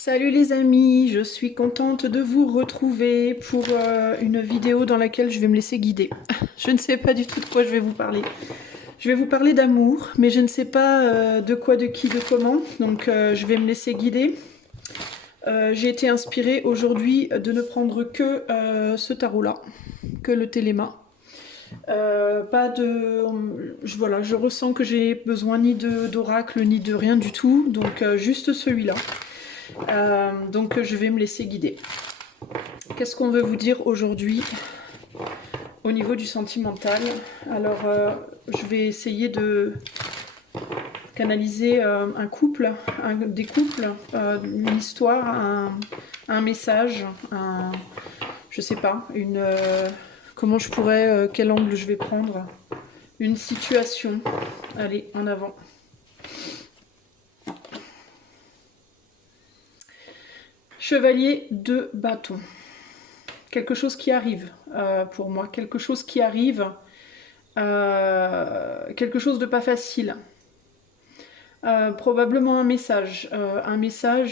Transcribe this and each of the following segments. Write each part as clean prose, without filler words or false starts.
Salut les amis, je suis contente de vous retrouver pour une vidéo dans laquelle je vais me laisser guider. Je ne sais pas du tout de quoi je vais vous parler. Je vais vous parler d'amour, mais je ne sais pas de quoi, de qui, de comment, donc je vais me laisser guider. J'ai été inspirée aujourd'hui de ne prendre que ce tarot-là, que le Téléma. Pas de... Voilà, je ressens que j'ai besoin ni d'oracle, ni de rien du tout, donc juste celui-là. Donc je vais me laisser guider. Qu'est-ce qu'on veut vous dire aujourd'hui au niveau du sentimental? Alors je vais essayer de canaliser un couple, des couples, une histoire, un message, je sais pas, comment je pourrais, quel angle je vais prendre, une situation. Allez, en avant. Chevalier de bâton. Quelque chose qui arrive pour moi, quelque chose qui arrive, quelque chose de pas facile. Probablement un message,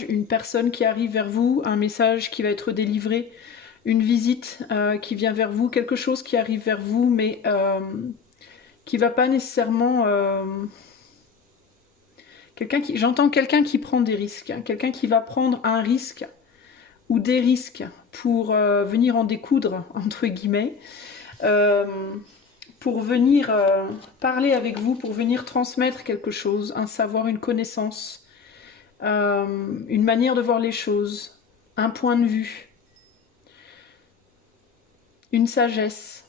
une personne qui arrive vers vous, un message qui va être délivré, une visite qui vient vers vous, quelque chose qui arrive vers vous, mais qui va pas nécessairement... J'entends quelqu'un qui prend des risques, hein, quelqu'un qui va prendre un risque ou des risques pour venir en découdre, entre guillemets, pour venir parler avec vous, pour venir transmettre quelque chose, un savoir, une connaissance, une manière de voir les choses, un point de vue, une sagesse,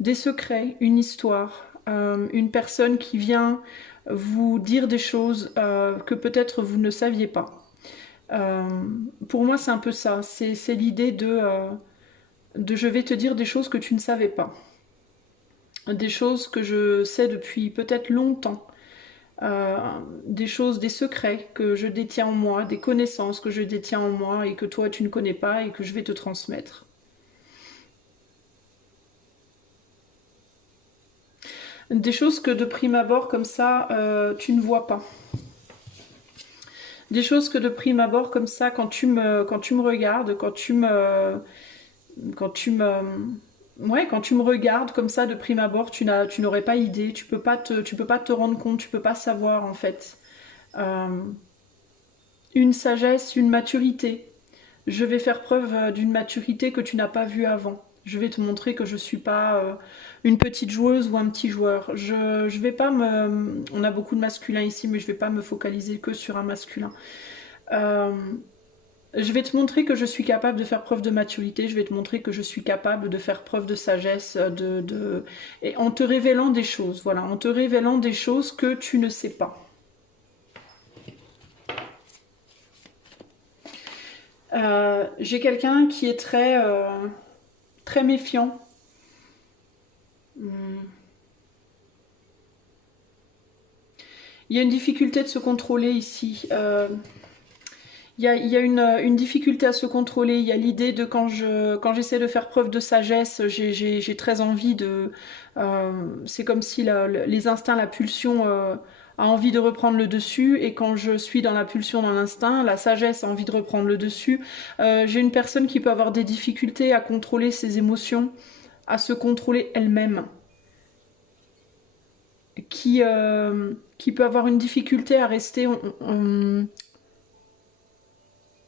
des secrets, une histoire, une personne qui vient vous dire des choses que peut-être vous ne saviez pas. Pour moi, c'est un peu ça. C'est l'idée de je vais te dire des choses que tu ne savais pas. Des choses que je sais depuis peut-être longtemps. Des choses, des secrets que je détiens en moi, des connaissances que je détiens en moi et que toi tu ne connais pas et que je vais te transmettre. Des choses que de prime abord comme ça, tu ne vois pas. Des choses que de prime abord comme ça, quand tu me regardes, quand tu me... Ouais, quand tu me regardes comme ça de prime abord, tu n'aurais pas idée, tu peux pas te rendre compte, tu peux pas savoir en fait. Euh, une sagesse, une maturité. Je vais faire preuve d'une maturité que tu n'as pas vue avant. Je vais te montrer que je suis pas une petite joueuse ou un petit joueur. Je vais pas me... On a beaucoup de masculins ici, mais je vais pas me focaliser que sur un masculin. Euh, je vais te montrer que je suis capable de faire preuve de maturité, je vais te montrer que je suis capable de faire preuve de sagesse, et en te révélant des choses, voilà, en te révélant des choses que tu ne sais pas. J'ai quelqu'un qui est très méfiant. Hmm. Il y a une difficulté de se contrôler ici. Il y a une difficulté à se contrôler. Il y a l'idée de quand j'essaie de faire preuve de sagesse, j'ai très envie de... c'est comme si les instincts, la pulsion a envie de reprendre le dessus. Et quand je suis dans la pulsion, dans l'instinct, la sagesse a envie de reprendre le dessus. J'ai une personne qui peut avoir des difficultés à contrôler ses émotions, à se contrôler elle-même. Qui peut avoir une difficulté à rester...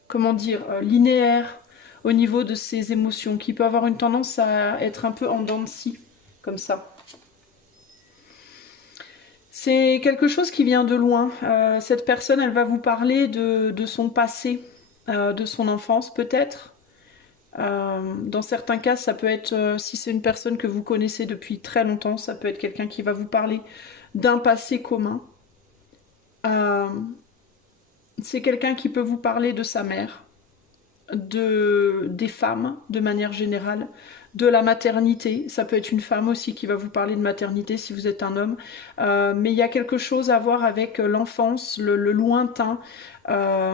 comment dire, linéaire au niveau de ses émotions, qui peut avoir une tendance à être un peu en dents de scie, comme ça. C'est quelque chose qui vient de loin. Cette personne, elle va vous parler de son passé, de son enfance peut-être. Dans certains cas, ça peut être, si c'est une personne que vous connaissez depuis très longtemps, ça peut être quelqu'un qui va vous parler d'un passé commun. Euh, c'est quelqu'un qui peut vous parler de sa mère, des femmes de manière générale, de la maternité. Ça peut être une femme aussi qui va vous parler de maternité si vous êtes un homme. Mais il y a quelque chose à voir avec l'enfance, le lointain. Euh,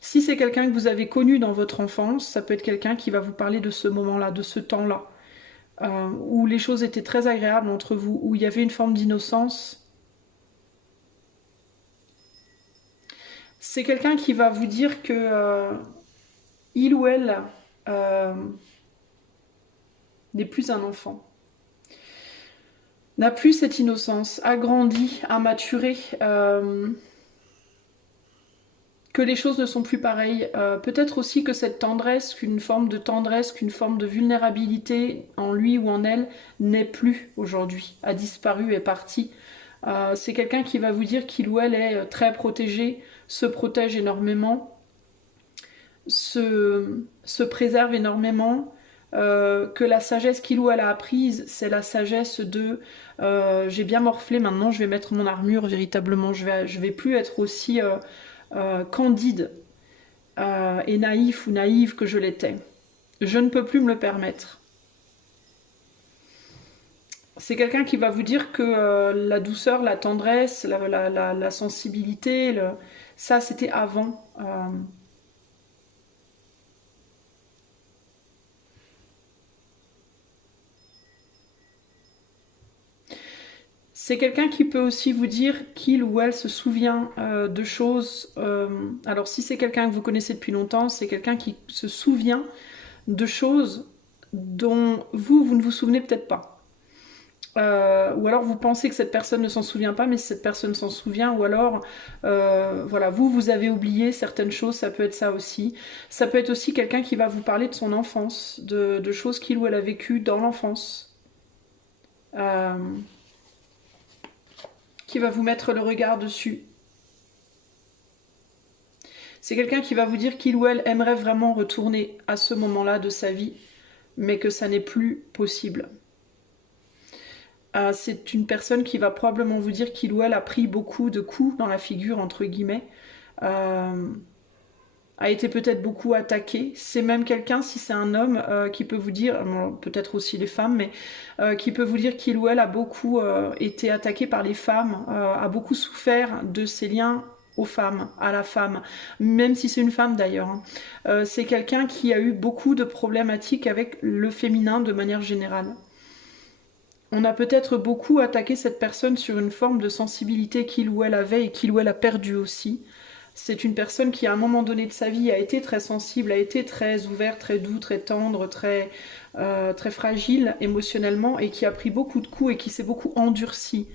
si c'est quelqu'un que vous avez connu dans votre enfance, ça peut être quelqu'un qui va vous parler de ce moment-là, de ce temps-là, où les choses étaient très agréables entre vous, où il y avait une forme d'innocence. C'est quelqu'un qui va vous dire que il ou elle euh, n'est plus un enfant, n'a plus cette innocence, a grandi, a maturé, que les choses ne sont plus pareilles. Peut-être aussi que cette tendresse, qu'une forme de tendresse, qu'une forme de vulnérabilité en lui ou en elle n'est plus aujourd'hui, a disparu, est partie. C'est quelqu'un qui va vous dire qu'il ou elle est très protégé, se protège énormément, se préserve énormément, que la sagesse qu'il ou elle a apprise, c'est la sagesse de j'ai bien morflé, maintenant je vais mettre mon armure véritablement, je vais plus être aussi candide et naïf ou naïve que je l'étais. Je ne peux plus me le permettre. C'est quelqu'un qui va vous dire que la douceur, la tendresse, la sensibilité, ça c'était avant. C'est quelqu'un qui peut aussi vous dire qu'il ou elle se souvient de choses. Alors si c'est quelqu'un que vous connaissez depuis longtemps, c'est quelqu'un qui se souvient de choses dont vous ne vous souvenez peut-être pas. Ou alors vous pensez que cette personne ne s'en souvient pas, mais cette personne s'en souvient, ou alors voilà, vous avez oublié certaines choses, ça peut être ça aussi. Ça peut être aussi quelqu'un qui va vous parler de son enfance, de choses qu'il ou elle a vécues dans l'enfance, euh, qui va vous mettre le regard dessus. C'est quelqu'un qui va vous dire qu'il ou elle aimerait vraiment retourner à ce moment-là de sa vie, mais que ça n'est plus possible. C'est une personne qui va probablement vous dire qu'il ou elle a pris beaucoup de coups dans la figure, entre guillemets, a été peut-être beaucoup attaqué. C'est même quelqu'un, si c'est un homme, qui peut vous dire, bon, peut-être aussi les femmes, mais qui peut vous dire qu'il ou elle a beaucoup été attaqué par les femmes, a beaucoup souffert de ses liens aux femmes, à la femme, même si c'est une femme d'ailleurs. C'est quelqu'un qui a eu beaucoup de problématiques avec le féminin de manière générale. On a peut-être beaucoup attaqué cette personne sur une forme de sensibilité qu'il ou elle avait et qu'il ou elle a perdu aussi. C'est une personne qui, à un moment donné de sa vie, a été très sensible, a été très ouvert, très doux, très tendre, très fragile émotionnellement et qui a pris beaucoup de coups et qui s'est beaucoup endurci.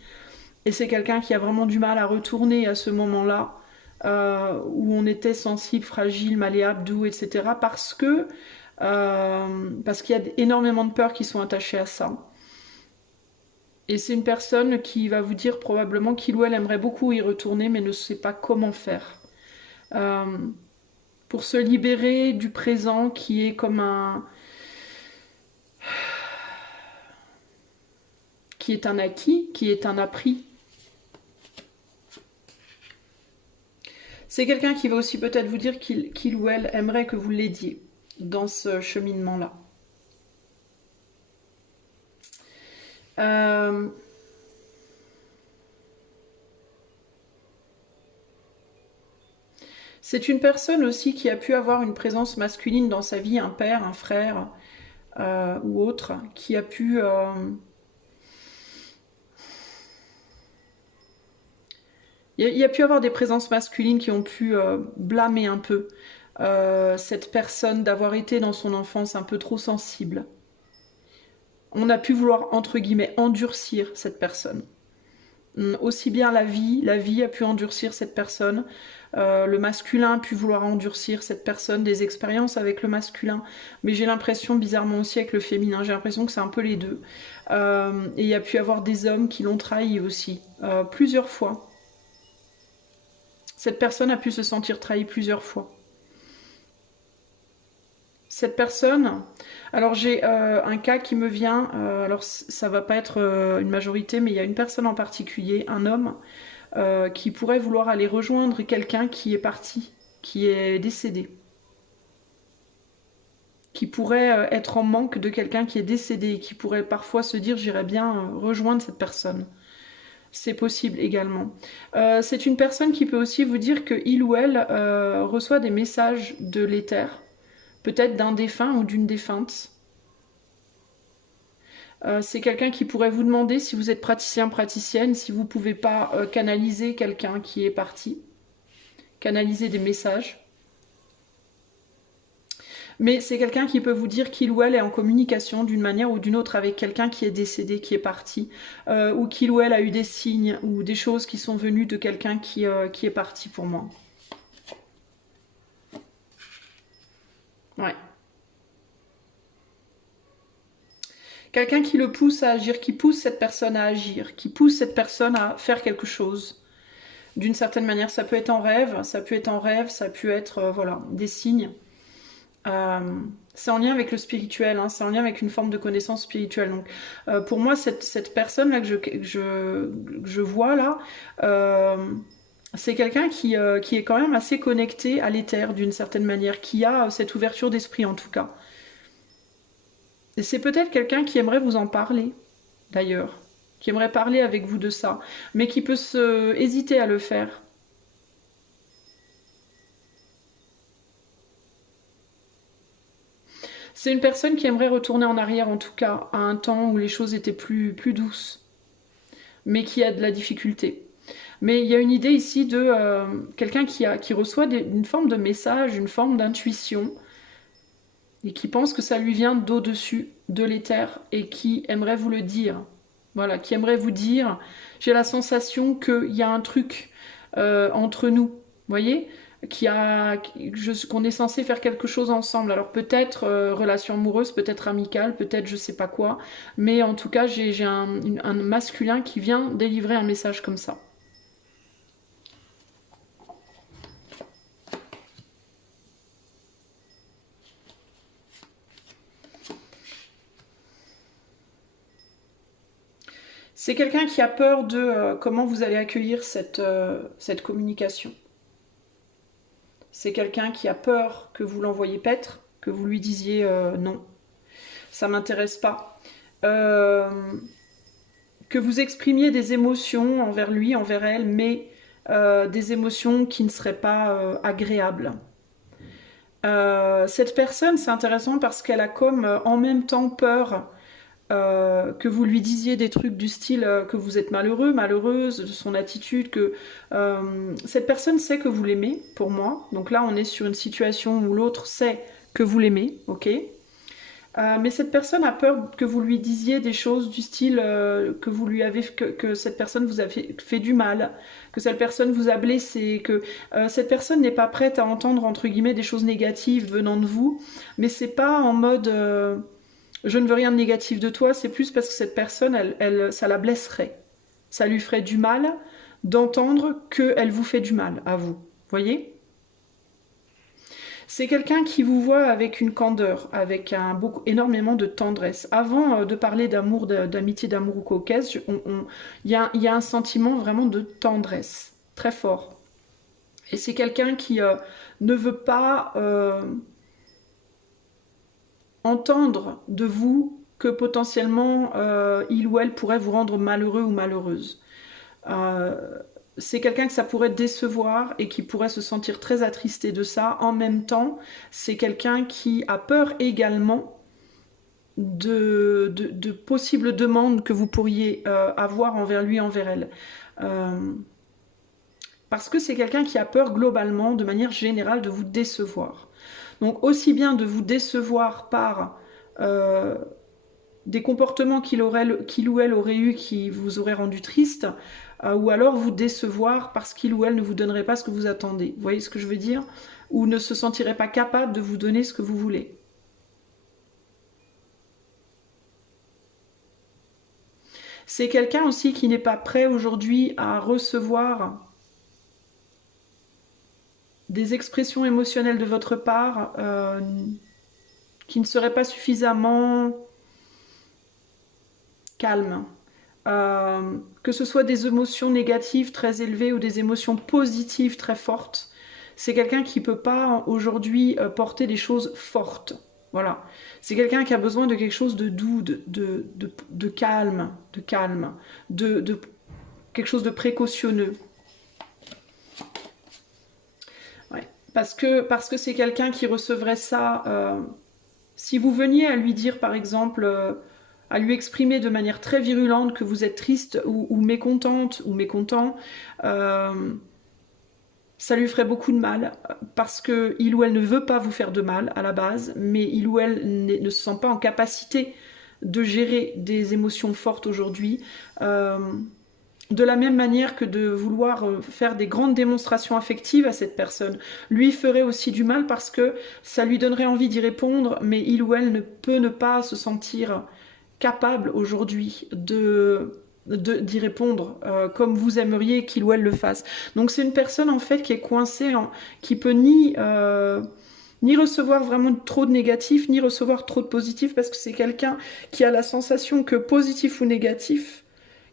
Et c'est quelqu'un qui a vraiment du mal à retourner à ce moment-là où on était sensible, fragile, malléable, doux, etc. Parce qu'il y a énormément de peurs qui sont attachées à ça. Et c'est une personne qui va vous dire probablement qu'il ou elle aimerait beaucoup y retourner, mais ne sait pas comment faire. Euh, pour se libérer du présent qui est comme qui est un acquis, qui est un appris. C'est quelqu'un qui va aussi peut-être vous dire qu'il ou elle aimerait que vous l'aidiez dans ce cheminement-là. C'est une personne aussi qui a pu avoir une présence masculine dans sa vie, un père, un frère ou autre, qui a pu... Il y a pu avoir des présences masculines qui ont pu blâmer un peu cette personne d'avoir été dans son enfance un peu trop sensible. On a pu vouloir, entre guillemets, endurcir cette personne. Aussi bien la vie a pu endurcir cette personne, le masculin a pu vouloir endurcir cette personne, des expériences avec le masculin, mais j'ai l'impression bizarrement aussi avec le féminin, j'ai l'impression que c'est un peu les deux. Et il y a pu avoir des hommes qui l'ont trahi aussi, plusieurs fois. Cette personne a pu se sentir trahie plusieurs fois. Cette personne, alors j'ai un cas qui me vient, alors ça va pas être une majorité, mais il y a une personne en particulier, un homme, qui pourrait vouloir aller rejoindre quelqu'un qui est parti, qui est décédé. Qui pourrait être en manque de quelqu'un qui est décédé et qui pourrait parfois se dire j'irais bien rejoindre cette personne. C'est possible également. C'est une personne qui peut aussi vous dire qu'il ou elle reçoit des messages de l'éther, peut-être d'un défunt ou d'une défunte. C'est quelqu'un qui pourrait vous demander si vous êtes praticien, praticienne, si vous ne pouvez pas canaliser quelqu'un qui est parti, canaliser des messages. Mais c'est quelqu'un qui peut vous dire qu'il ou elle est en communication d'une manière ou d'une autre avec quelqu'un qui est décédé, qui est parti, ou qu'il ou elle a eu des signes ou des choses qui sont venues de quelqu'un qui est parti pour moi. Ouais. Quelqu'un qui le pousse à agir, qui pousse cette personne à agir, qui pousse cette personne à faire quelque chose. D'une certaine manière, ça peut être en rêve, ça peut être voilà, des signes. C'est en lien avec le spirituel, hein, c'est en lien avec une forme de connaissance spirituelle. Donc, pour moi, cette personne-là que je vois là, c'est quelqu'un qui est quand même assez connecté à l'éther d'une certaine manière, qui a cette ouverture d'esprit en tout cas. Et c'est peut-être quelqu'un qui aimerait vous en parler, d'ailleurs, qui aimerait parler avec vous de ça, mais qui peut hésiter à le faire. C'est une personne qui aimerait retourner en arrière, en tout cas, à un temps où les choses étaient plus douces, mais qui a de la difficulté. Mais il y a une idée ici de quelqu'un qui reçoit une forme de message, une forme d'intuition, et qui pense que ça lui vient d'au-dessus, de l'éther, et qui aimerait vous le dire. Voilà, qui aimerait vous dire, j'ai la sensation qu'il y a un truc entre nous, vous voyez, qu'on est censé faire quelque chose ensemble. Alors peut-être relation amoureuse, peut-être amicale, peut-être je sais pas quoi, mais en tout cas j'ai un masculin qui vient délivrer un message comme ça. C'est quelqu'un qui a peur de comment vous allez accueillir cette communication. C'est quelqu'un qui a peur que vous l'envoyiez paître, que vous lui disiez non, ça m'intéresse pas. Que vous exprimiez des émotions envers lui, envers elle, mais des émotions qui ne seraient pas agréables. Cette personne, c'est intéressant parce qu'elle a comme en même temps peur que vous lui disiez des trucs du style que vous êtes malheureux, malheureuse, de son attitude, que cette personne sait que vous l'aimez, pour moi. Donc là, on est sur une situation où l'autre sait que vous l'aimez, ok. Mais cette personne a peur que vous lui disiez des choses du style que vous lui avez que cette personne vous a fait du mal, que cette personne vous a blessé, que cette personne n'est pas prête à entendre entre guillemets des choses négatives venant de vous, mais c'est pas en mode je ne veux rien de négatif de toi, c'est plus parce que cette personne, ça la blesserait. Ça lui ferait du mal d'entendre qu'elle vous fait du mal à vous. Voyez ? C'est quelqu'un qui vous voit avec une candeur, avec énormément de tendresse. Avant de parler d'amour, d'amitié, d'amour ou coquesse, il y a un sentiment vraiment de tendresse, très fort. Et c'est quelqu'un qui ne veut pas entendre de vous que potentiellement il ou elle pourrait vous rendre malheureux ou malheureuse. C'est quelqu'un que ça pourrait décevoir et qui pourrait se sentir très attristé de ça. En même temps, c'est quelqu'un qui a peur également de possibles demandes que vous pourriez avoir envers lui, envers elle. Parce que c'est quelqu'un qui a peur globalement, de manière générale, de vous décevoir. Donc aussi bien de vous décevoir par des comportements qu'il ou elle aurait eu qui vous auraient rendu triste, ou alors vous décevoir parce qu'il ou elle ne vous donnerait pas ce que vous attendez. Vous voyez ce que je veux dire? Ou ne se sentirait pas capable de vous donner ce que vous voulez. C'est quelqu'un aussi qui n'est pas prêt aujourd'hui à recevoir des expressions émotionnelles de votre part qui ne seraient pas suffisamment calmes. Que ce soit des émotions négatives très élevées ou des émotions positives très fortes, c'est quelqu'un qui ne peut pas aujourd'hui porter des choses fortes. Voilà. C'est quelqu'un qui a besoin de quelque chose de doux, de calme, de quelque chose de précautionneux. Ouais. Parce que c'est quelqu'un qui recevrait ça. Si vous veniez à lui dire, par exemple, à lui exprimer de manière très virulente que vous êtes triste ou mécontente ou mécontent, ça lui ferait beaucoup de mal parce que il ou elle ne veut pas vous faire de mal à la base, mais il ou elle ne se sent pas en capacité de gérer des émotions fortes aujourd'hui. De la même manière que de vouloir faire des grandes démonstrations affectives à cette personne, lui ferait aussi du mal parce que ça lui donnerait envie d'y répondre, mais il ou elle ne peut ne pas se sentir capable aujourd'hui d'y répondre comme vous aimeriez qu'il ou elle le fasse. Donc c'est une personne en fait qui est coincée, qui peut ni recevoir vraiment trop de négatif, ni recevoir trop de positif, parce que c'est quelqu'un qui a la sensation que positif ou négatif,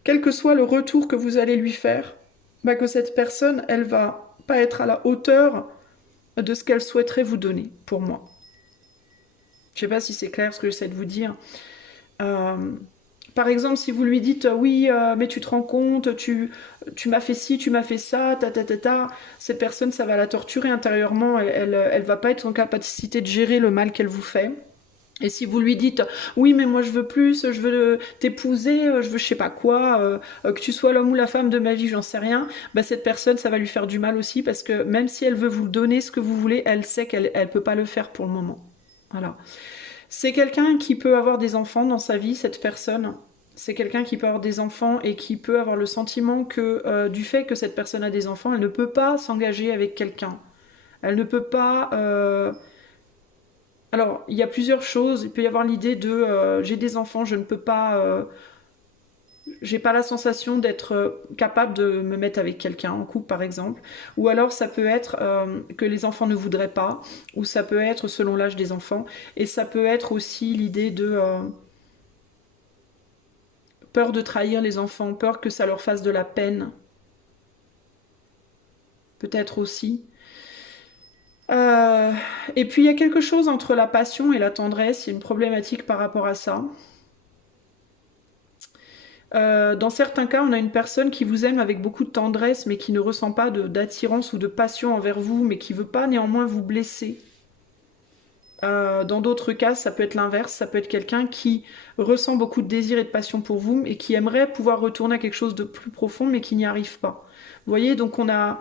quel que soit le retour que vous allez lui faire, bah que cette personne, elle va pas être à la hauteur de ce qu'elle souhaiterait vous donner, pour moi. Je sais pas si c'est clair ce que j'essaie de vous dire. Euh, Par exemple, si vous lui dites oui, mais tu te rends compte, tu m'as fait ci, tu m'as fait ça, cette personne, ça va la torturer intérieurement, elle va pas être en capacité de gérer le mal qu'elle vous fait. Et si vous lui dites oui mais moi je veux plus, je veux t'épouser, je veux je sais pas quoi, que tu sois l'homme ou la femme de ma vie, j'en sais rien, bah cette personne ça va lui faire du mal aussi parce que même si elle veut vous donner ce que vous voulez, elle sait qu'elle peut pas le faire pour le moment. Voilà. C'est quelqu'un qui peut avoir des enfants dans sa vie, cette personne. C'est quelqu'un qui peut avoir des enfants et qui peut avoir le sentiment que du fait que cette personne a des enfants, elle ne peut pas s'engager avec quelqu'un. Elle ne peut pas alors, il y a plusieurs choses. Il peut y avoir l'idée de j'ai des enfants, je ne peux pas, j'ai pas la sensation d'être capable de me mettre avec quelqu'un en couple par exemple. Ou alors ça peut être que les enfants ne voudraient pas, ou ça peut être selon l'âge des enfants. Et ça peut être aussi l'idée de peur de trahir les enfants, peur que ça leur fasse de la peine. Peut-être aussi. Euh, et puis il y a quelque chose entre la passion et la tendresse, il y a une problématique par rapport à ça. Dans certains cas, on a une personne qui vous aime avec beaucoup de tendresse, mais qui ne ressent pas d'attirance ou de passion envers vous, mais qui veut pas néanmoins vous blesser. Dans d'autres cas, ça peut être l'inverse, ça peut être quelqu'un qui ressent beaucoup de désir et de passion pour vous, et qui aimerait pouvoir retourner à quelque chose de plus profond, mais qui n'y arrive pas. Vous voyez, donc on a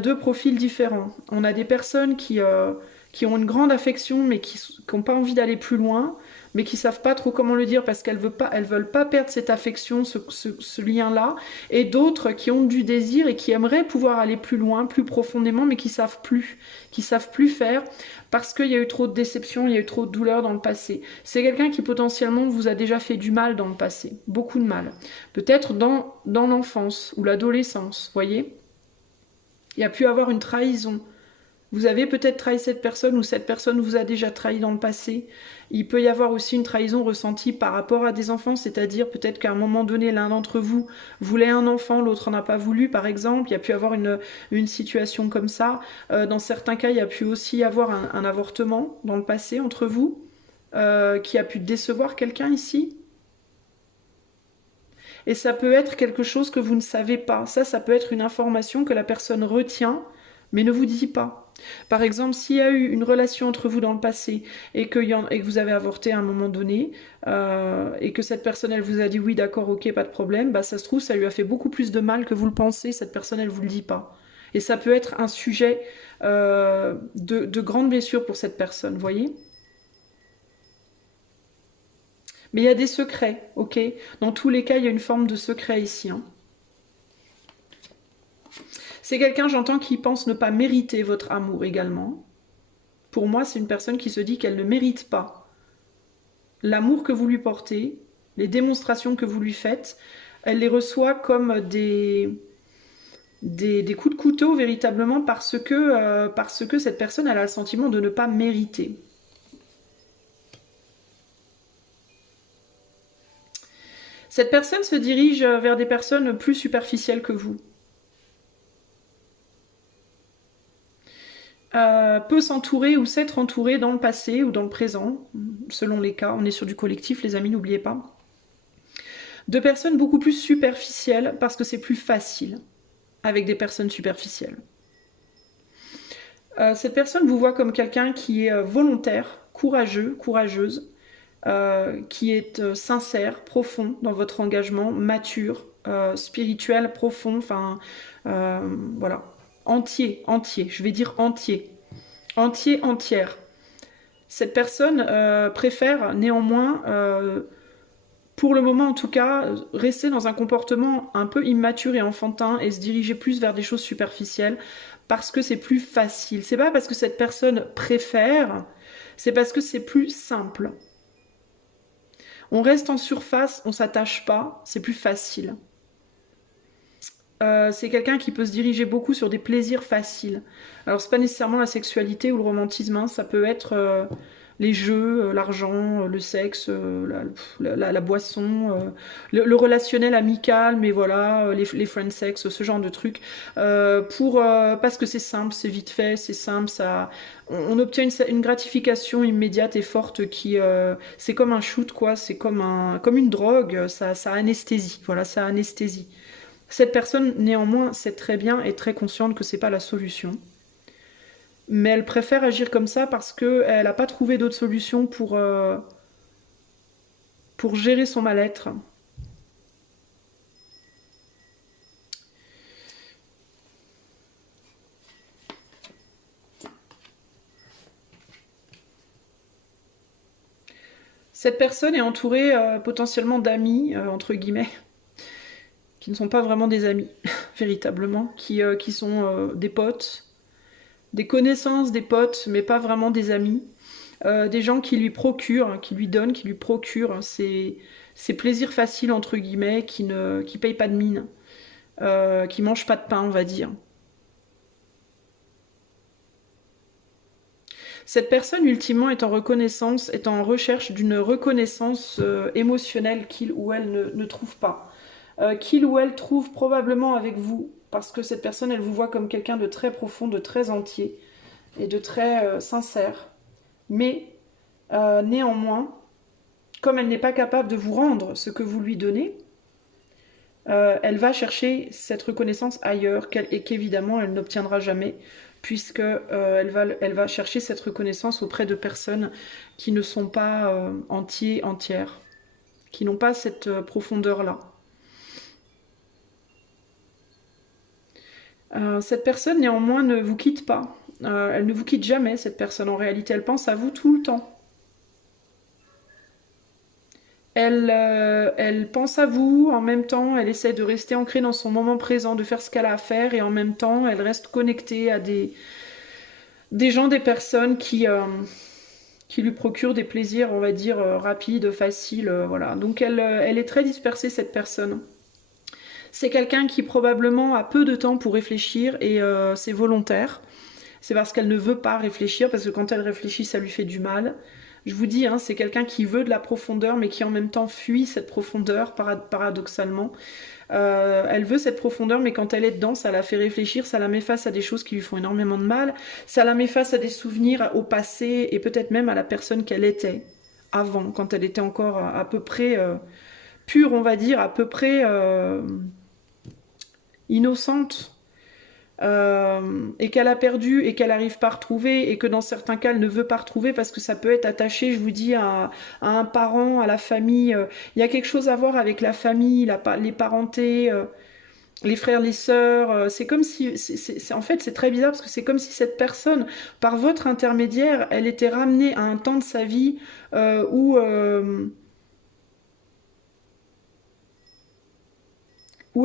deux profils différents. On a des personnes qui ont une grande affection, mais qui n'ont pas envie d'aller plus loin, mais qui savent pas trop comment le dire parce elles veulent pas perdre cette affection, ce lien-là, et d'autres qui ont du désir et qui aimeraient pouvoir aller plus loin, plus profondément, mais qui savent plus faire parce qu'il y a eu trop de déception, il y a eu trop de douleur dans le passé. C'est quelqu'un qui potentiellement vous a déjà fait du mal dans le passé, beaucoup de mal. Peut-être dans l'enfance ou l'adolescence, voyez. Il y a pu avoir une trahison. Vous avez peut-être trahi cette personne ou cette personne vous a déjà trahi dans le passé. Il peut y avoir aussi une trahison ressentie par rapport à des enfants, c'est-à-dire peut-être qu'à un moment donné, l'un d'entre vous voulait un enfant, l'autre n'en a pas voulu, par exemple. Il y a pu avoir une situation comme ça. Dans certains cas, il y a pu aussi y avoir un avortement dans le passé entre vous, qui a pu décevoir quelqu'un ici. Et ça peut être quelque chose que vous ne savez pas. Ça peut être une information que la personne retient, mais ne vous dit pas. Par exemple, s'il y a eu une relation entre vous dans le passé et que vous avez avorté à un moment donné, et que cette personne, elle vous a dit oui, d'accord, ok, pas de problème, bah ça se trouve, ça lui a fait beaucoup plus de mal que vous le pensez, cette personne, elle vous le dit pas. Et ça peut être un sujet de grande blessure pour cette personne, voyez. Mais il y a des secrets, ok. Dans tous les cas, il y a une forme de secret ici. Hein. C'est quelqu'un, j'entends, qui pense ne pas mériter votre amour également. Pour moi, c'est une personne qui se dit qu'elle ne mérite pas l'amour que vous lui portez, les démonstrations que vous lui faites. Elle les reçoit comme des coups de couteau véritablement parce que cette personne elle a le sentiment de ne pas mériter. Cette personne se dirige vers des personnes plus superficielles que vous. Peut s'entourer ou s'être entouré dans le passé ou dans le présent, selon les cas. On est sur du collectif, les amis, n'oubliez pas. De personnes beaucoup plus superficielles parce que c'est plus facile avec des personnes superficielles. Cette personne vous voit comme quelqu'un qui est volontaire, courageux, courageuse, qui est sincère, profond dans votre engagement, mature, spirituel, profond, enfin voilà. entier, je vais dire entier, entière. Cette personne préfère néanmoins, pour le moment en tout cas, rester dans un comportement un peu immature et enfantin et se diriger plus vers des choses superficielles parce que c'est plus facile. C'est pas parce que cette personne préfère, c'est parce que c'est plus simple. On reste en surface, on s'attache pas, c'est plus facile. C'est quelqu'un qui peut se diriger beaucoup sur des plaisirs faciles. Alors c'est pas nécessairement la sexualité ou le romantisme, hein, ça peut être les jeux, l'argent, le sexe, la boisson, le relationnel amical, mais voilà, les friend sex, ce genre de trucs. Parce que c'est simple, c'est vite fait, c'est simple, on obtient une gratification immédiate et forte qui, c'est comme un shoot quoi, c'est comme une drogue, ça anesthésie, voilà, ça anesthésie. Cette personne, néanmoins, sait très bien et très consciente que c'est pas la solution. Mais elle préfère agir comme ça parce qu'elle n'a pas trouvé d'autre solution pour gérer son mal-être. Cette personne est entourée potentiellement d'amis, entre guillemets, qui ne sont pas vraiment des amis, véritablement, qui sont des potes, des connaissances, des potes, mais pas vraiment des amis. Des gens qui lui procurent, qui lui donnent, qui lui procurent ces plaisirs faciles, entre guillemets, qui payent pas de mine, qui mangent pas de pain, on va dire. Cette personne, ultimement, est en reconnaissance, est en recherche d'une reconnaissance émotionnelle qu'il ou elle ne trouve pas. Qu'il ou elle trouve probablement avec vous, parce que cette personne, elle vous voit comme quelqu'un de très profond, de très entier et de très sincère. Mais néanmoins, comme elle n'est pas capable de vous rendre ce que vous lui donnez, elle va chercher cette reconnaissance ailleurs et qu'évidemment elle n'obtiendra jamais puisque elle va chercher cette reconnaissance auprès de personnes qui ne sont pas entières, qui n'ont pas cette profondeur-là. Cette personne néanmoins ne vous quitte pas. Elle ne vous quitte jamais, cette personne. En réalité, elle pense à vous tout le temps. Elle pense à vous, en même temps, elle essaie de rester ancrée dans son moment présent, de faire ce qu'elle a à faire, et en même temps, elle reste connectée à des gens, des personnes qui lui procurent des plaisirs, on va dire, rapides, faciles, voilà. Donc elle est très dispersée, cette personne. C'est quelqu'un qui probablement a peu de temps pour réfléchir, et c'est volontaire. C'est parce qu'elle ne veut pas réfléchir, parce que quand elle réfléchit, ça lui fait du mal. Je vous dis, hein, c'est quelqu'un qui veut de la profondeur, mais qui en même temps fuit cette profondeur, paradoxalement. Elle veut cette profondeur, mais quand elle est dedans, ça la fait réfléchir, ça la met face à des choses qui lui font énormément de mal, ça la met face à des souvenirs au passé, et peut-être même à la personne qu'elle était avant, quand elle était encore à peu près pure, on va dire, à peu près innocente. Et qu'elle a perdu et qu'elle n'arrive pas à retrouver et que dans certains cas elle ne veut pas retrouver parce que ça peut être attaché, je vous dis, à un parent, à la famille. Il y a quelque chose à voir avec la famille, les parentés, les frères, les sœurs. C'est comme si, en fait c'est très bizarre parce que c'est comme si cette personne, par votre intermédiaire, elle était ramenée à un temps de sa vie où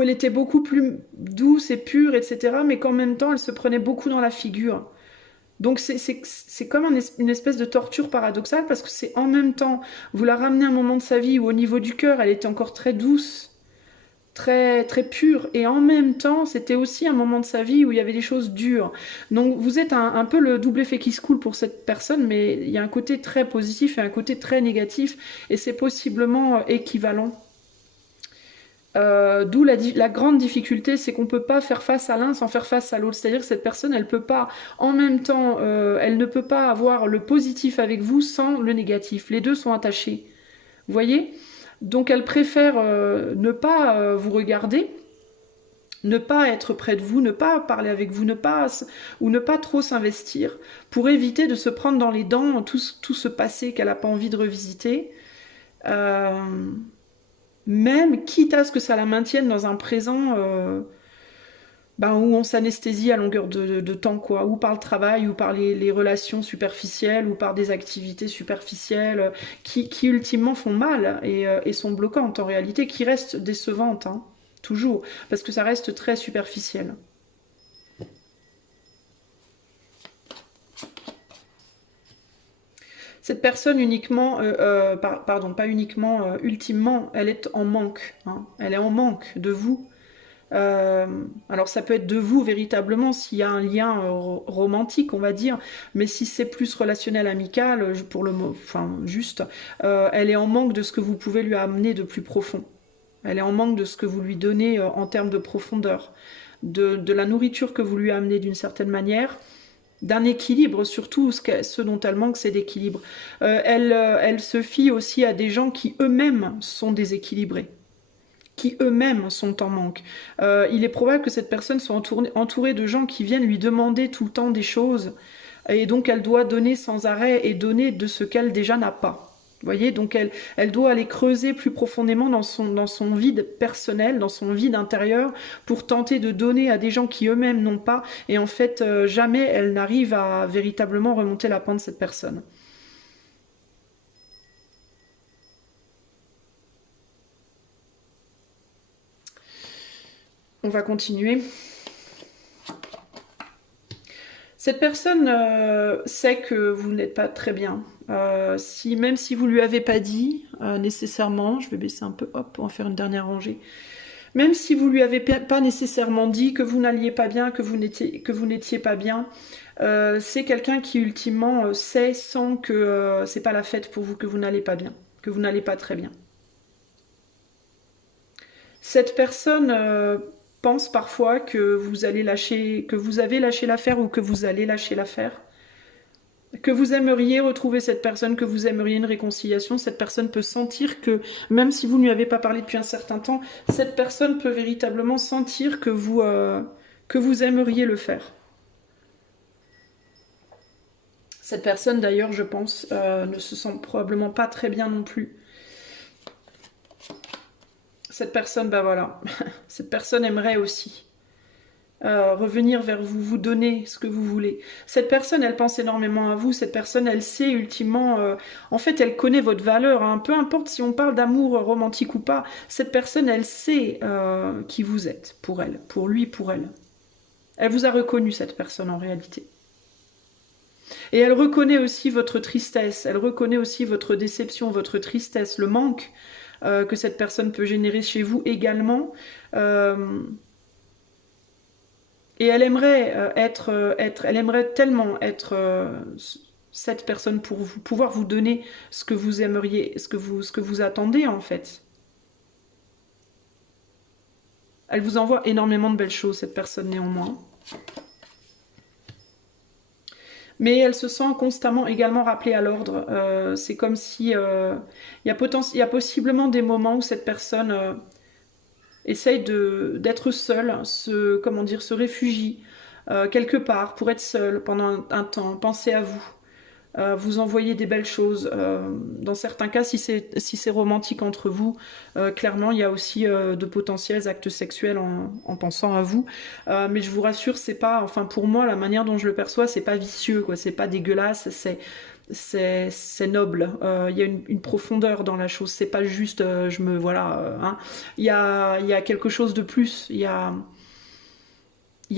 elle était beaucoup plus douce et pure, etc., mais qu'en même temps, elle se prenait beaucoup dans la figure. Donc c'est comme une espèce de torture paradoxale, parce que c'est en même temps, vous la ramenez à un moment de sa vie où au niveau du cœur, elle était encore très douce, très, très pure, et en même temps, c'était aussi un moment de sa vie où il y avait des choses dures. Donc vous êtes un peu le double effet qui se coule pour cette personne, mais il y a un côté très positif et un côté très négatif, et c'est possiblement équivalent. D'où la grande difficulté, c'est qu'on ne peut pas faire face à l'un sans faire face à l'autre. C'est-à-dire que cette personne, elle peut pas, en même temps, elle ne peut pas avoir le positif avec vous sans le négatif. Les deux sont attachés. Vous voyez? Donc elle préfère ne pas vous regarder, ne pas être près de vous, ne pas parler avec vous, ou ne pas trop s'investir, pour éviter de se prendre dans les dents tout ce passé qu'elle n'a pas envie de revisiter. Même quitte à ce que ça la maintienne dans un présent ben, où on s'anesthésie à longueur de temps, quoi, ou par le travail, ou par les relations superficielles, ou par des activités superficielles qui ultimement font mal et sont bloquantes en réalité, qui restent décevantes, hein, toujours, parce que ça reste très superficiel. Cette personne uniquement, pardon, pas uniquement, ultimement, elle est en manque, hein, elle est en manque de vous. Euh, alors ça peut être de vous véritablement s'il y a un lien romantique, on va dire, mais si c'est plus relationnel, amical, pour le mot, enfin juste, elle est en manque de ce que vous pouvez lui amener de plus profond. Elle est en manque de ce que vous lui donnez en termes de profondeur, de la nourriture que vous lui amenez d'une certaine manière, d'un équilibre, surtout ce dont elle manque, c'est d'équilibre. Elle se fie aussi à des gens qui eux-mêmes sont déséquilibrés, qui eux-mêmes sont en manque. Il est probable que cette personne soit entourée de gens qui viennent lui demander tout le temps des choses, et donc elle doit donner sans arrêt et donner de ce qu'elle déjà n'a pas. Vous voyez, donc elle doit aller creuser plus profondément dans son vide personnel, dans son vide intérieur, pour tenter de donner à des gens qui eux-mêmes n'ont pas, et en fait, jamais elle n'arrive à véritablement remonter la pente, cette personne. On va continuer. Cette personne sait que vous n'êtes pas très bien. Même si vous lui avez pas dit nécessairement, je vais baisser un peu, hop, on va faire une dernière rangée. Même si vous lui avez pas nécessairement dit que vous n'alliez pas bien, que vous n'étiez pas bien, c'est quelqu'un qui ultimement sent que c'est pas la fête pour vous, que vous n'allez pas bien, que vous n'allez pas très bien. Cette personne pense parfois que vous allez lâcher, que vous avez lâché l'affaire ou que vous allez lâcher l'affaire. Que vous aimeriez retrouver cette personne, que vous aimeriez une réconciliation, cette personne peut sentir que, même si vous ne lui avez pas parlé depuis un certain temps, cette personne peut véritablement sentir que vous aimeriez le faire. Cette personne, d'ailleurs, je pense, ne se sent probablement pas très bien non plus. Cette personne, bah voilà, cette personne aimerait aussi revenir vers vous, vous donner ce que vous voulez. Cette personne, elle pense énormément à vous, cette personne, elle sait ultimement, en fait, elle connaît votre valeur, hein. Peu importe si on parle d'amour romantique ou pas, cette personne, elle sait qui vous êtes, pour elle, pour lui, pour elle. Elle vous a reconnu, cette personne, en réalité. Et elle reconnaît aussi votre tristesse, elle reconnaît aussi votre déception, votre tristesse, le manque que cette personne peut générer chez vous également. Et elle aimerait elle aimerait tellement être cette personne pour vous, pouvoir vous donner ce que vous aimeriez, ce que vous attendez en fait. Elle vous envoie énormément de belles choses, cette personne néanmoins. Mais elle se sent constamment également rappelée à l'ordre. C'est comme si il y a possiblement des moments où cette personne essaye d'être seule, comment dire, se réfugie quelque part pour être seule pendant un temps, penser à vous. Vous envoyez des belles choses. Dans certains cas, si c'est romantique entre vous, clairement, il y a aussi de potentiels actes sexuels en pensant à vous. Mais je vous rassure, c'est pas, enfin pour moi, la manière dont je le perçois, c'est pas vicieux, quoi. C'est pas dégueulasse, c'est noble. Il y a une profondeur dans la chose. C'est pas juste, voilà. Hein. Il y a quelque chose de plus. Il y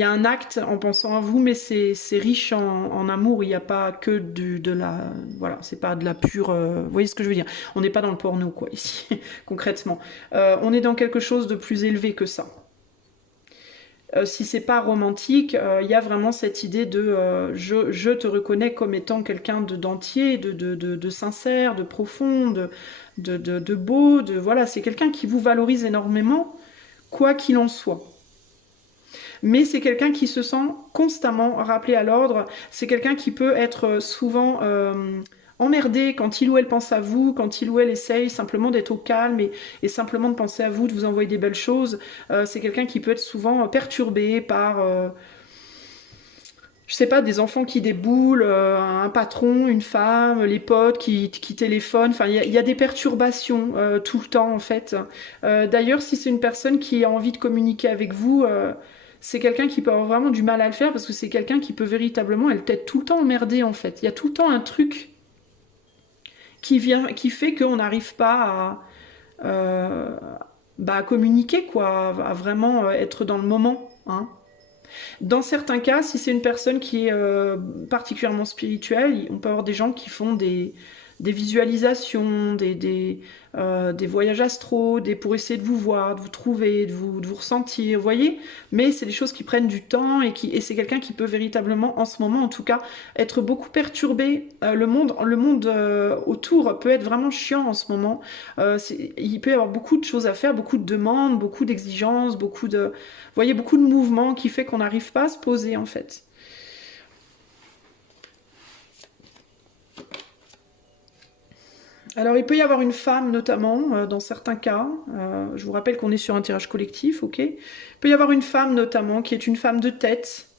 a un acte en pensant à vous, mais c'est riche en amour. Il n'y a pas que de la... Voilà, c'est pas de la pure... vous voyez ce que je veux dire? On n'est pas dans le porno, quoi, ici, concrètement. On est dans quelque chose de plus élevé que ça. Si c'est pas romantique, il y a vraiment cette idée de je te reconnais comme étant quelqu'un d'entier, de sincère, de profond, de beau, voilà, c'est quelqu'un qui vous valorise énormément, quoi qu'il en soit. Mais c'est quelqu'un qui se sent constamment rappelé à l'ordre. C'est quelqu'un qui peut être souvent emmerdé quand il ou elle pense à vous, quand il ou elle essaye simplement d'être au calme et simplement de penser à vous, de vous envoyer des belles choses. C'est quelqu'un qui peut être souvent perturbé par... je sais pas, des enfants qui déboulent, un patron, une femme, les potes qui téléphonent. Enfin, il y a des perturbations tout le temps, en fait. D'ailleurs, si c'est une personne qui a envie de communiquer avec vous, c'est quelqu'un qui peut avoir vraiment du mal à le faire parce que c'est quelqu'un qui peut véritablement, elle peut être tout le temps emmerdée en fait. Il y a tout le temps un truc qui fait qu'on n'arrive pas à communiquer, quoi, à vraiment être dans le moment. Hein. Dans certains cas, si c'est une personne qui est particulièrement spirituelle, on peut avoir des gens qui font des visualisations, des voyages astraux, pour essayer de vous voir, de vous trouver, de vous ressentir, vous voyez. Mais c'est des choses qui prennent du temps et c'est quelqu'un qui peut véritablement, en ce moment en tout cas, être beaucoup perturbé. Le monde autour peut être vraiment chiant en ce moment. Il peut y avoir beaucoup de choses à faire, beaucoup de demandes, beaucoup d'exigences, vous voyez, beaucoup de mouvements qui fait qu'on n'arrive pas à se poser en fait. Alors, il peut y avoir une femme, notamment, dans certains cas. Je vous rappelle qu'on est sur un tirage collectif, ok? Il peut y avoir une femme, notamment, qui est une femme de tête,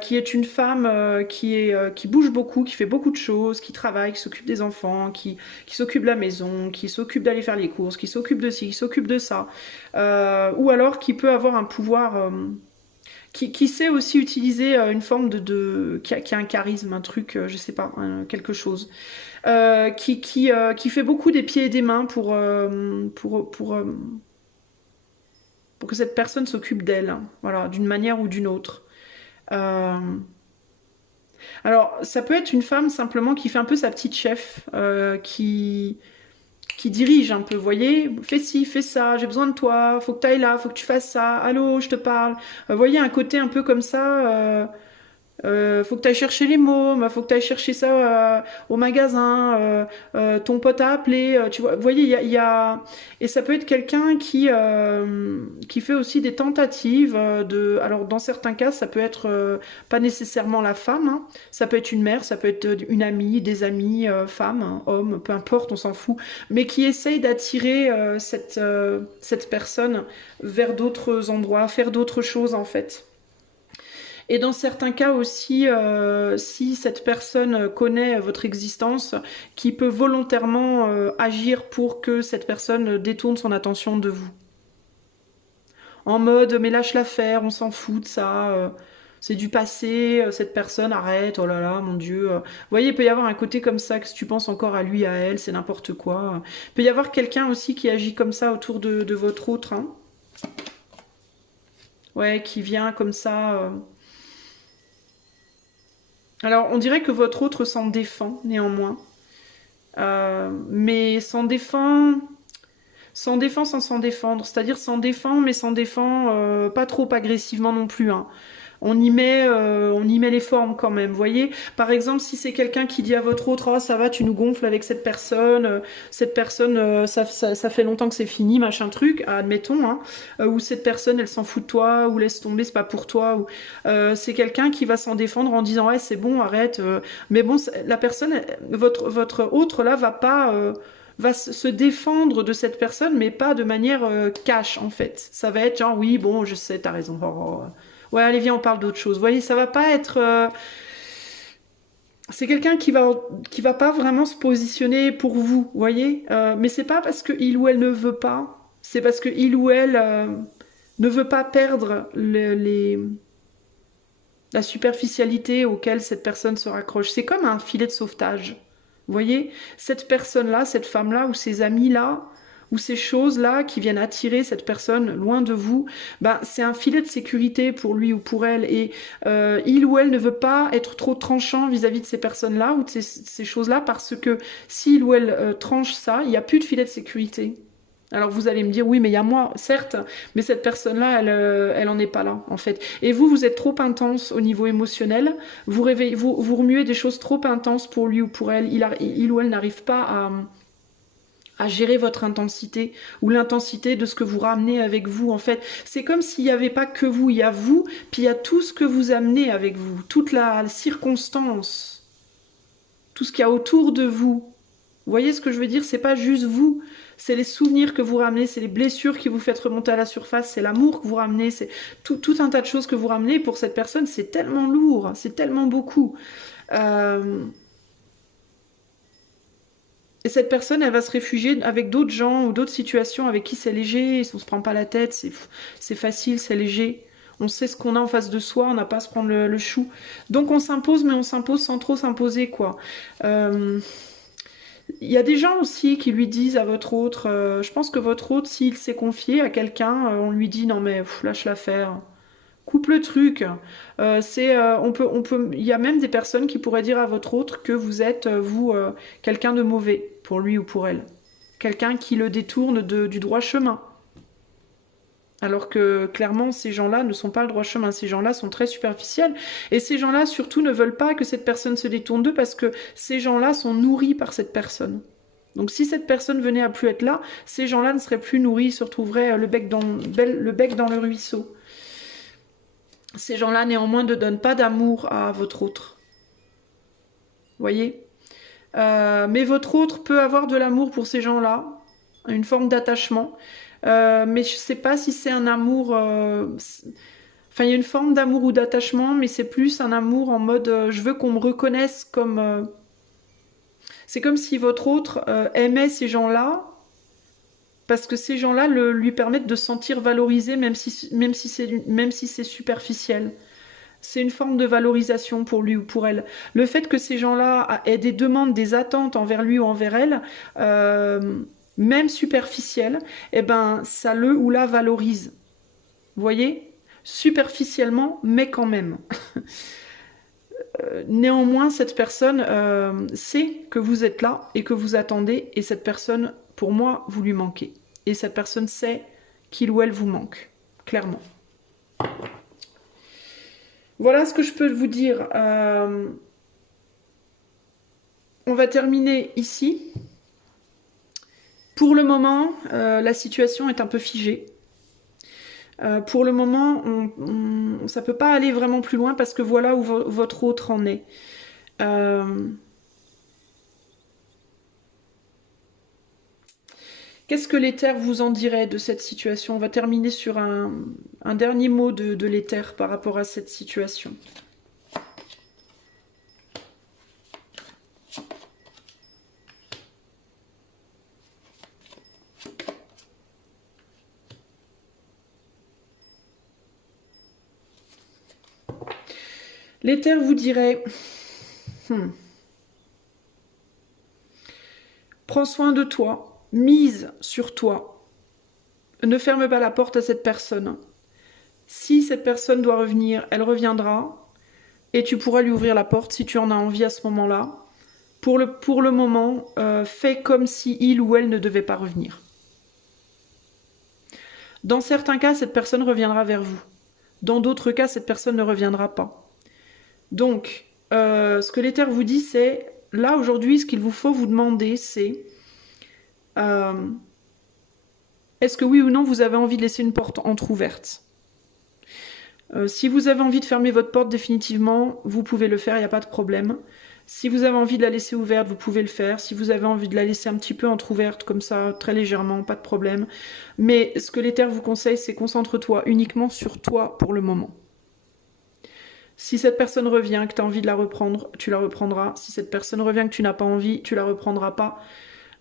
qui est une femme qui bouge beaucoup, qui fait beaucoup de choses, qui travaille, qui s'occupe des enfants, qui s'occupe de la maison, qui s'occupe d'aller faire les courses, qui s'occupe de ci, qui s'occupe de ça. Ou alors qui peut avoir un pouvoir... qui sait aussi utiliser une forme qui a un charisme, un truc, je sais pas, quelque chose. Qui fait beaucoup des pieds et des mains pour que cette personne s'occupe d'elle, hein, voilà, d'une manière ou d'une autre. Euh, alors, ça peut être une femme simplement qui fait un peu sa petite chef, qui dirige un peu, vous voyez, fais ci, fais ça, j'ai besoin de toi, faut que tu ailles là, faut que tu fasses ça, allô, je te parle. Vous voyez, un côté un peu comme ça. Faut que tu ailles chercher les mômes, faut que tu ailles chercher ça au magasin, ton pote a appelé, tu vois, vous voyez, et ça peut être quelqu'un qui fait aussi des tentatives alors dans certains cas, ça peut être pas nécessairement la femme, hein. Ça peut être une mère, ça peut être une amie, des amis, femmes, hein, hommes, peu importe, on s'en fout, mais qui essaye d'attirer cette personne vers d'autres endroits, faire d'autres choses en fait. Et dans certains cas aussi, si cette personne connaît votre existence, qui peut volontairement agir pour que cette personne détourne son attention de vous. En mode, mais lâche l'affaire, on s'en fout de ça, c'est du passé, cette personne arrête, oh là là, mon Dieu. Vous voyez, il peut y avoir un côté comme ça, que si tu penses encore à lui, à elle, c'est n'importe quoi. Il peut y avoir quelqu'un aussi qui agit comme ça autour de votre autre. Hein. Ouais, qui vient comme ça... Alors, on dirait que votre autre s'en défend, néanmoins. Mais s'en défend sans s'en défendre. C'est-à-dire s'en défend, mais s'en défend pas trop agressivement non plus. Hein. On y met les formes quand même. Vous voyez, par exemple, si c'est quelqu'un qui dit à votre autre, oh, ça va, tu nous gonfles avec cette personne, ça fait longtemps que c'est fini, machin truc, admettons, hein, ou cette personne, elle s'en fout de toi, ou laisse tomber, c'est pas pour toi, ou c'est quelqu'un qui va s'en défendre en disant, ouais, c'est bon, arrête. Mais bon, la personne, votre autre là, va se défendre de cette personne, mais pas de manière cash en fait. Ça va être genre, oui, bon, je sais, t'as raison. Oh. Ouais, allez, viens, on parle d'autre chose. Vous voyez, ça va pas être... C'est quelqu'un qui va pas vraiment se positionner pour vous, vous voyez. Mais c'est pas parce que il ou elle ne veut pas, c'est parce que il ou elle ne veut pas perdre la superficialité auquel cette personne se raccroche. C'est comme un filet de sauvetage. Vous voyez, cette personne-là, cette femme-là, ou ces amis-là, ou ces choses-là qui viennent attirer cette personne loin de vous, ben, c'est un filet de sécurité pour lui ou pour elle. Et il ou elle ne veut pas être trop tranchant vis-à-vis de ces personnes-là ou de ces choses-là, parce que s'il ou elle tranche ça, il n'y a plus de filet de sécurité. Alors vous allez me dire, oui, mais il y a moi, certes, mais cette personne-là, elle en est pas là, en fait. Et vous êtes trop intense au niveau émotionnel, vous remuez des choses trop intenses pour lui ou pour elle, il ou elle n'arrive pas à gérer votre intensité ou l'intensité de ce que vous ramenez avec vous, en fait. C'est comme s'il n'y avait pas que vous, il y a vous, puis il y a tout ce que vous amenez avec vous, toute la circonstance, tout ce qu'il y a autour de vous. Vous voyez ce que je veux dire? C'est pas juste vous, c'est les souvenirs que vous ramenez, c'est les blessures qui vous faites remonter à la surface, c'est l'amour que vous ramenez, c'est tout un tas de choses que vous ramenez. Pour cette personne, c'est tellement lourd, c'est tellement beaucoup. Et cette personne, elle va se réfugier avec d'autres gens ou d'autres situations avec qui c'est léger, on se prend pas la tête, c'est facile, c'est léger. On sait ce qu'on a en face de soi, on n'a pas à se prendre le chou. Donc on s'impose, mais on s'impose sans trop s'imposer, quoi. Il y a des gens aussi qui lui disent à votre autre, je pense que votre autre, s'il s'est confié à quelqu'un, on lui dit non mais lâche l'affaire, coupe le truc. Il y a même des personnes qui pourraient dire à votre autre que vous êtes vous quelqu'un de mauvais pour lui ou pour elle, quelqu'un qui le détourne du droit chemin. Alors que clairement, ces gens-là ne sont pas le droit chemin. Ces gens-là sont très superficiels. Et ces gens-là, surtout, ne veulent pas que cette personne se détourne d'eux parce que ces gens-là sont nourris par cette personne. Donc si cette personne venait à plus être là, ces gens-là ne seraient plus nourris, ils se retrouveraient le bec dans le ruisseau. Ces gens-là, néanmoins, ne donnent pas d'amour à votre autre. Vous voyez mais votre autre peut avoir de l'amour pour ces gens-là, une forme d'attachement. Mais je sais pas si c'est un amour. Enfin, il y a une forme d'amour ou d'attachement, mais c'est plus un amour en mode je veux qu'on me reconnaisse comme. C'est comme si votre autre aimait ces gens-là, parce que ces gens-là lui permettent de se sentir valorisé, même si c'est superficiel. C'est une forme de valorisation pour lui ou pour elle. Le fait que ces gens-là aient des demandes, des attentes envers lui ou envers elle, même superficielles, eh ben, ça le ou la valorise. Vous voyez? Superficiellement, mais quand même. Néanmoins, cette personne sait que vous êtes là et que vous attendez, et cette personne, pour moi, vous lui manquez. Et cette personne sait qu'il ou elle vous manque, clairement. Voilà ce que je peux vous dire. On va terminer ici. Pour le moment, la situation est un peu figée. Pour le moment, ça ne peut pas aller vraiment plus loin parce que voilà où votre autre en est. Qu'est-ce que l'éther vous en dirait de cette situation? On va terminer sur un dernier mot de l'éther par rapport à cette situation. L'éther vous dirait... Prends soin de toi, mise sur toi. Ne ferme pas la porte à cette personne. Si cette personne doit revenir, elle reviendra. Et tu pourras lui ouvrir la porte si tu en as envie à ce moment-là. Pour le moment, fais comme si il ou elle ne devait pas revenir. Dans certains cas, cette personne reviendra vers vous. Dans d'autres cas, cette personne ne reviendra pas. Donc, ce que l'éther vous dit, c'est... Là, aujourd'hui, ce qu'il vous faut vous demander, c'est... est-ce que oui ou non, vous avez envie de laisser une porte entrouverte? Si vous avez envie de fermer votre porte définitivement, vous pouvez le faire, il n'y a pas de problème. Si vous avez envie de la laisser ouverte, vous pouvez le faire. Si vous avez envie de la laisser un petit peu entrouverte, comme ça, très légèrement, pas de problème. Mais ce que l'éther vous conseille, c'est concentre-toi uniquement sur toi pour le moment. Si cette personne revient, que tu as envie de la reprendre, tu la reprendras. Si cette personne revient, que tu n'as pas envie, tu la reprendras pas.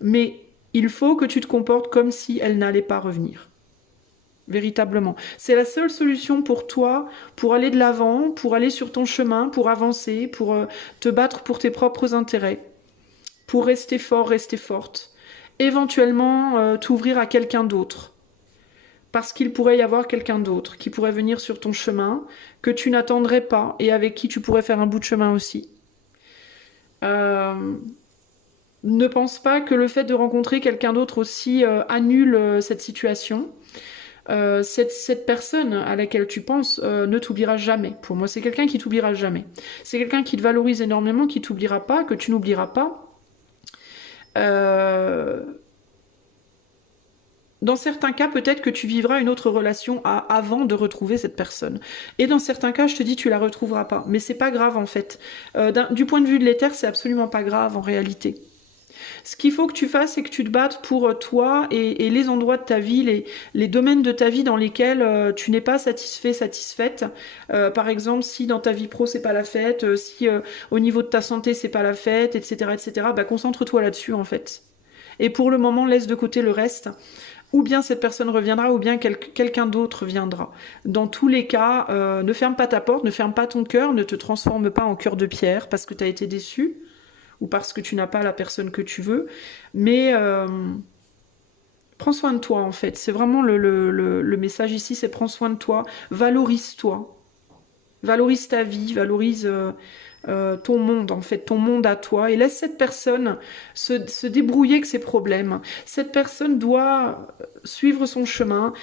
Mais il faut que tu te comportes comme si elle n'allait pas revenir. Véritablement. C'est la seule solution pour toi, pour aller de l'avant, pour aller sur ton chemin, pour avancer, pour te battre pour tes propres intérêts, pour rester fort, rester forte. Éventuellement, t'ouvrir à quelqu'un d'autre. Parce qu'il pourrait y avoir quelqu'un d'autre qui pourrait venir sur ton chemin, que tu n'attendrais pas, et avec qui tu pourrais faire un bout de chemin aussi. Ne pense pas que le fait de rencontrer quelqu'un d'autre aussi annule cette situation. Cette personne à laquelle tu penses ne t'oubliera jamais. Pour moi, c'est quelqu'un qui t'oubliera jamais. C'est quelqu'un qui te valorise énormément, qui t'oubliera pas, que tu n'oublieras pas. Dans certains cas, peut-être que tu vivras une autre relation avant de retrouver cette personne. Et dans certains cas, je te dis, tu la retrouveras pas. Mais c'est pas grave en fait. Du point de vue de l'éther, c'est absolument pas grave en réalité. Ce qu'il faut que tu fasses, c'est que tu te battes pour toi et les endroits de ta vie, les domaines de ta vie dans lesquels tu n'es pas satisfait, satisfaite. Par exemple, si dans ta vie pro, c'est pas la fête, si au niveau de ta santé, c'est pas la fête, etc., etc., bah, concentre-toi là-dessus, en fait. Et pour le moment, laisse de côté le reste. ou bien cette personne reviendra, ou bien quelqu'un d'autre viendra. Dans tous les cas, ne ferme pas ta porte, ne ferme pas ton cœur, ne te transforme pas en cœur de pierre parce que tu as été déçu, ou parce que tu n'as pas la personne que tu veux, mais prends soin de toi en fait. C'est vraiment le message ici, c'est prends soin de toi, valorise-toi. Valorise ta vie, valorise ton monde, en fait, ton monde à toi, et laisse cette personne se débrouiller avec ses problèmes. Cette personne doit suivre son chemin,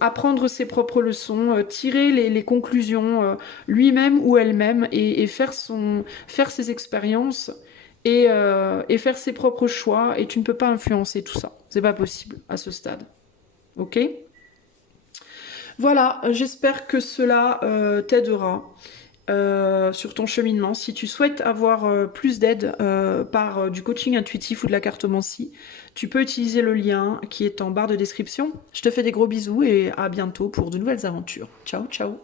apprendre ses propres leçons, tirer les conclusions lui-même ou elle-même, et faire ses expériences, et faire ses propres choix, et tu ne peux pas influencer tout ça. C'est pas possible à ce stade. Ok ? Voilà, j'espère que cela t'aidera sur ton cheminement. Si tu souhaites avoir plus d'aide par du coaching intuitif ou de la cartomancie, tu peux utiliser le lien qui est en barre de description. Je te fais des gros bisous et à bientôt pour de nouvelles aventures. Ciao, ciao.